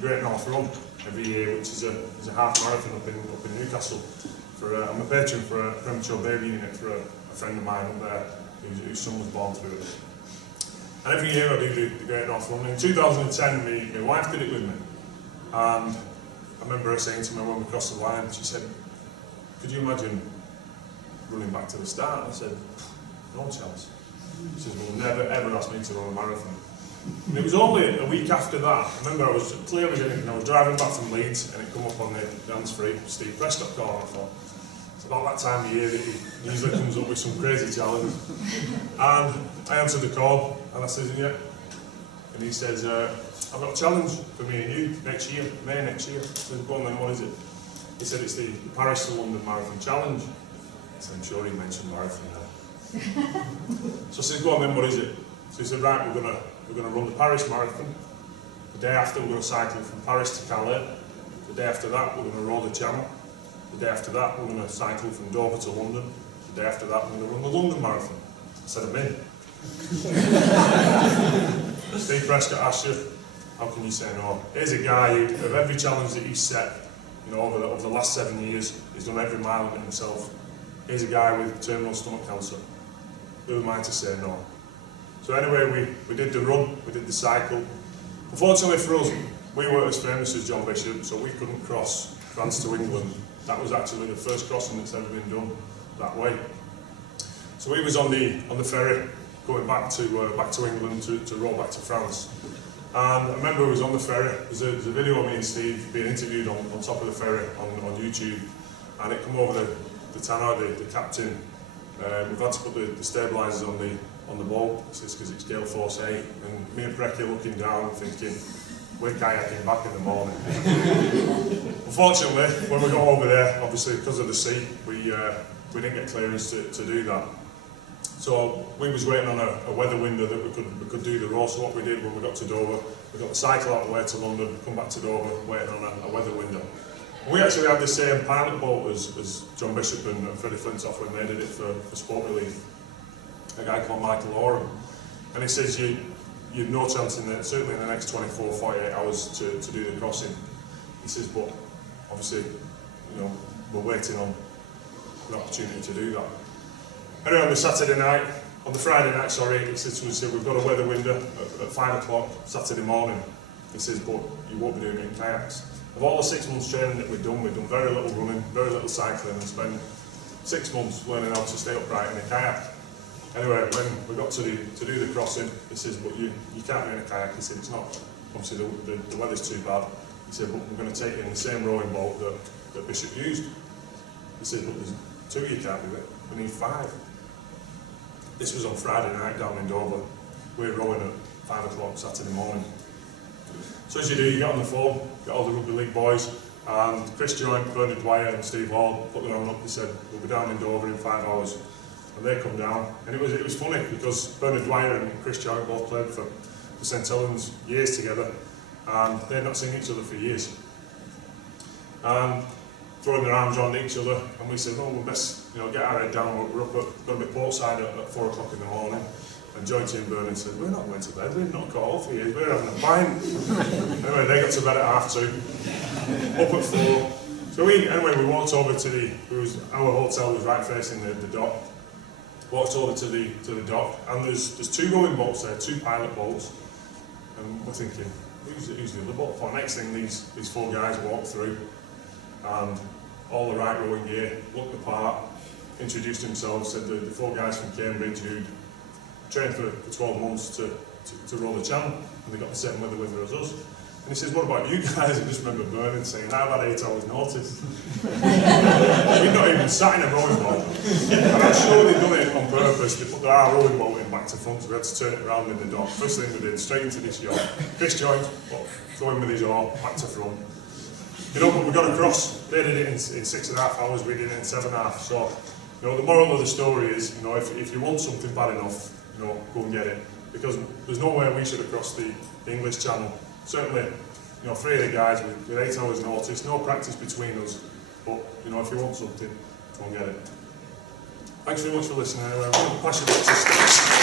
Great North Run every year, which is a half marathon up in Newcastle. I'm a patron for a premature baby unit for a friend of mine up there whose son was born through it. And every year I do the Great North Run. In 2010, my wife did it with me. And I remember her saying to me when we crossed the line, she said, "Could you imagine running back to the start?" I said, "No chance." She says, "Well, never ever asked me to run a marathon." And it was only a week after that, I remember I was clearly getting, I was driving back from Leeds and it come up on the hands-free Steve Prescott car, and I thought, it's about that time of year that he usually comes up with some crazy challenge. And I answered the call and I said, "Yeah." And he says, "I've got a challenge for me and you next year, May next year." I said, "Go on then, what is it?" He said, "It's the Paris to London Marathon Challenge." I said, "I'm sure he mentioned marathon there." So I said, "Go on then, what is it?" So he said, "Right, we're gonna run the Paris Marathon. The day after we're going to cycle from Paris to Calais. The day after that we're going to row the Channel. The day after that we're going to cycle from Dover to London. The day after that we're going to run the London Marathon." I said, "I'm in." Steve Prescott asked you, how can you say no? Here's a guy who, of every challenge that he's set, over the last 7 years, he's done every mile of it himself. Here's a guy with terminal stomach cancer. Who am I to say no? So anyway, we did the run, we did the cycle. Unfortunately for us, we weren't as famous as John Bishop, so we couldn't cross France to England. That was actually the first crossing that's ever been done that way. So we was on the ferry going back to England to row back to France. And I remember I was on the ferry. There's a video of me and Steve being interviewed on top of the ferry on YouTube, and it come over the tannoy, the captain. We've had to put the stabilisers on the boat, because it's gale force 8, and me and Precky looking down thinking, we're kayaking back in the morning. Unfortunately, when we got over there, obviously because of the sea, we didn't get clearance to do that. So we was waiting on a weather window that we could do the row. So what we did when we got to Dover, we got the cycle out of the way to London, come back to Dover, waiting on a weather window. And we actually had the same pilot boat as John Bishop and Freddie Flintoff when they did it for Sport Relief. A guy called Michael Oram, and he says you've no chance certainly in the next 24, 48 hours to do the crossing. He says, but obviously, we're waiting on an opportunity to do that. Anyway, on the Friday night, he said to us, we've got a weather window at 5 o'clock Saturday morning. He says, but you won't be doing it in kayaks. Of all the 6 months training that we've done very little running, very little cycling, and spent 6 months learning how to stay upright in a kayak. Anyway, when we got to do the crossing, he says, but you can't do it in a kayak. He said, it's not, obviously the weather's too bad. He said, but we're going to take it in the same rowing boat that Bishop used. He said, but there's 2 of you can't do it, we need 5. This was on Friday night down in Dover. We're rowing at 5 o'clock Saturday morning. So as you do, you get on the phone, get all the rugby league boys, and Chris Joint, Bernard Dwyer and Steve Hall put their hand up. They said, we'll be down in Dover in 5 hours. And they come down, and it was funny because Bernard Dwyer and Chris Joint both played for St Helens years together, and they'd not seen each other for years. And throwing their arms around each other, and we said, "Oh, we best, get our head down. We're up going to be portside at 4 o'clock in the morning." And Jointy and Bernard said, "We're not going to bed. We've not got off for years. We're having a pint." Anyway, they got to bed at 2:30. Up at 4. So we walked over to our hotel was right facing the dock. Walked over to the dock, and there's 2 rowing boats there, 2 pilot boats, and we're thinking, who's the other boat for? Next thing, these 4 guys walked through, and all the right rowing gear, looked the part, introduced themselves, said the 4 guys from Cambridge who'd trained for 12 months to row the Channel, and they got the same weather with as us. And he says, "What about you guys?" I just remember Bernard saying, "I've had 8 hours notice." We'd not even sat in a rowing boat. And I'm sure they'd done it on purpose. They put our rowing boat in back to front, so we had to turn it around in the dock. First thing we did, straight into this yacht. Chris Joint, going with his oar, back to front. But we got across. They did it in 6.5 hours, we did it in 7.5. So, the moral of the story is, if you want something bad enough, go and get it. Because there's no way we should have crossed the English Channel. Certainly, 3 of the guys with 8 hours notice, no practice between us. But, if you want something, go and get it. Thanks very much for listening anyway. I'm going to pass you back to Steve.